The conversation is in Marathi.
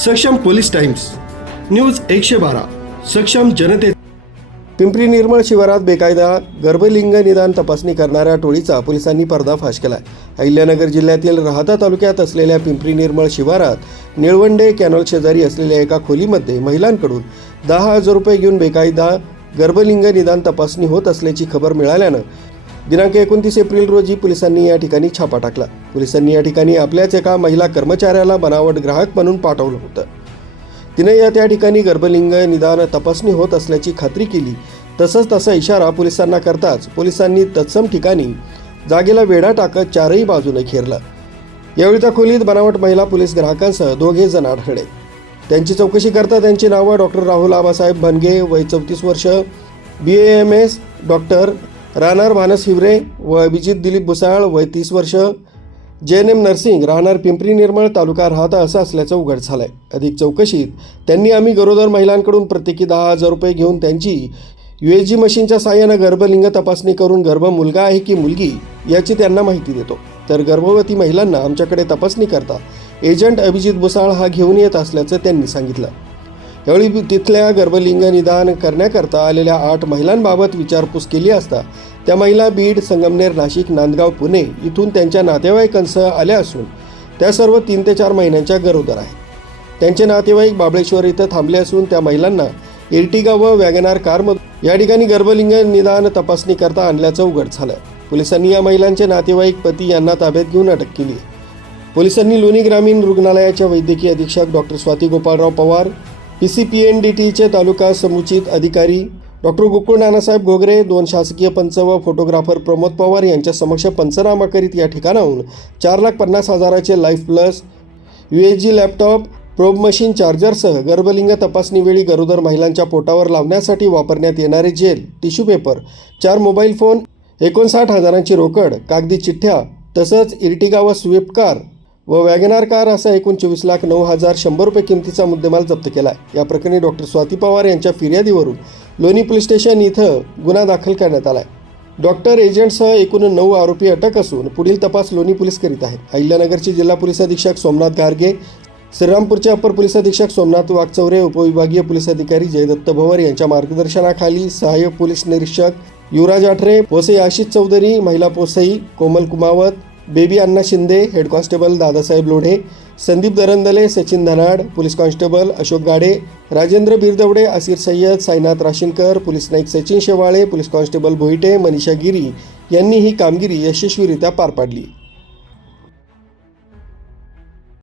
सक्षम पोलीस टाइम्स न्यूज 112 सक्षम जनते। पिंपरी निर्मळ शिवारात बेकायदा गर्भलिंग निदान तपासणी करणाऱ्या टोळीचा पोलिसांनी पर्दाफाश केलाय। अहिल्यानगर जिल्ह्यातील राहता तालुक्यात असलेल्या पिंपरी निर्मळ शिवारात निळवंडे कॅनॉल शेजारी असलेल्या एका खोलीमध्ये महिलांकडून 10,000 रुपये घेऊन बेकायदा गर्भलिंग निदान तपासणी होत असल्याची खबर मिळाल्यानं दिनांक 29 एप्रिल रोजी पोलिसांनी या ठिकाणी छापा टाकला। पोलिसांनी या ठिकाणी आपल्याच एका महिला कर्मचाऱ्याला बनावट ग्राहक म्हणून पाठवलं होतं। तिने त्या ठिकाणी गर्भलिंग निदान तपासणी होत असल्याची खात्री केली। तसा इशारा पोलिसांना करताच पोलिसांनी तत्सम ठिकाणी जागेला वेढा टाकत चारही बाजूने घेरलं। यावेळी त्या खोलीत बनावट महिला पोलीस ग्राहकांसह 2 जण आढळले। त्यांची चौकशी करता त्यांची नावं डॉक्टर राहुल आबासाहेब भनगे वय 34 वर्ष, BAMS डॉक्टर, राहणार भानस हिवरे व अभिजित दिलीप भुसाळ वय 30 वर्ष, JNM नर्सिंग राहणार पिंपरी निर्मळ तालुका राहता असं असल्याचं उघड झालंय। अधिक चौकशीत त्यांनी आम्ही गरोदर महिलांकडून प्रत्येकी 10,000 रुपये घेऊन त्यांची USG मशीनच्या साहाय्यानं गर्भलिंग तपासणी करून गर्भ मुलगा आहे की मुलगी याची त्यांना माहिती देतो, तर गर्भवती महिलांना आमच्याकडे तपासणी करता एजंट अभिजित भुसाळ हा घेऊन येत असल्याचं त्यांनी सांगितलं। यावेळी तिथल्या गर्भलिंग निदान करण्याकरता आलेल्या 8 महिलांबाबत विचारपूस केली असता त्या महिला बीड, संगमनेर, नाशिक, नांदगाव, पुणे इथून त्यांच्या नातेवाईकांसह आल्या असून त्या सर्व 3 ते 4 महिन्यांच्या गरोदर आहेत। त्यांचे नातेवाईक बाबळेश्वर इथं थांबले असून त्या महिलांना एर्टिगा व वॅगनार कारमधून या ठिकाणी गर्भलिंग निदान तपासणी करता आणल्याचं उघड झालं। पोलिसांनी या महिलांचे नातेवाईक पती यांना ताब्यात घेऊन अटक केली। पोलिसांनी लोणी ग्रामीण रुग्णालयाच्या वैद्यकीय अधीक्षक डॉक्टर स्वाती गोपाळराव पवार, PCPNDTचे तालुका समुचित अधिकारी डॉक्टर गोकुळ नानासाहेब घोगरे, 2 शासकीय पंच व फोटोग्राफर प्रमोद पवार यांच्या समक्ष पंचनामा करीत या ठिकाणाहून 4,50,000चे life plus, USG laptop, probe machine, चार्जरसह गर्भलिंग तपासणीवेळी गरोदर महिलांच्या पोटावर लावण्यासाठी वापरण्यात येणारे gel, tissue paper, 4 mobile phone, 59,000ची रोकड, कागदी चिठ्ठ्या तसंच इर्टिगा व स्विफ्ट कार व वॅगनार कार असा एकूण 24,09,100 रुपये किमतीचा मुद्देमाल जप्त केला आहे। या प्रकरणी डॉक्टर स्वाती पवार यांच्या फिर्यादीवरून लोणी पोलीस स्टेशन इथं गुन्हा दाखल करण्यात आला आहे। डॉक्टर एजंटसह एकूण 9 आरोपी अटक असून पुढील तपास लोणी पोलीस करीत आहेत। अहिल्यानगरचे जिल्हा पोलीस अधीक्षक सोमनाथ गारगे, श्रीरामपूरचे अपर पोलीस अधीक्षक सोमनाथ वागचौरे, उपविभागीय पोलीस अधिकारी जयदत्त भवर यांच्या मार्गदर्शनाखाली सहाय्यक पोलीस निरीक्षक युवराज आठरे, पोसई आशिष चौधरी, महिला पोसई Komal Kumawat, Baby Anna Shinde, head constable Dadasaheb Lodhe, Sandeep Darandale, Sachin Dhanad, police constable Ashok Gade, Rajendra Biradwade, Asir Sayyad, Sainath Rashinkar, police Naik Sachin Shewale, police constable Bhoite, Manisha Giri यांनी ही कामगिरी यशस्वीरित्या पार पाडली।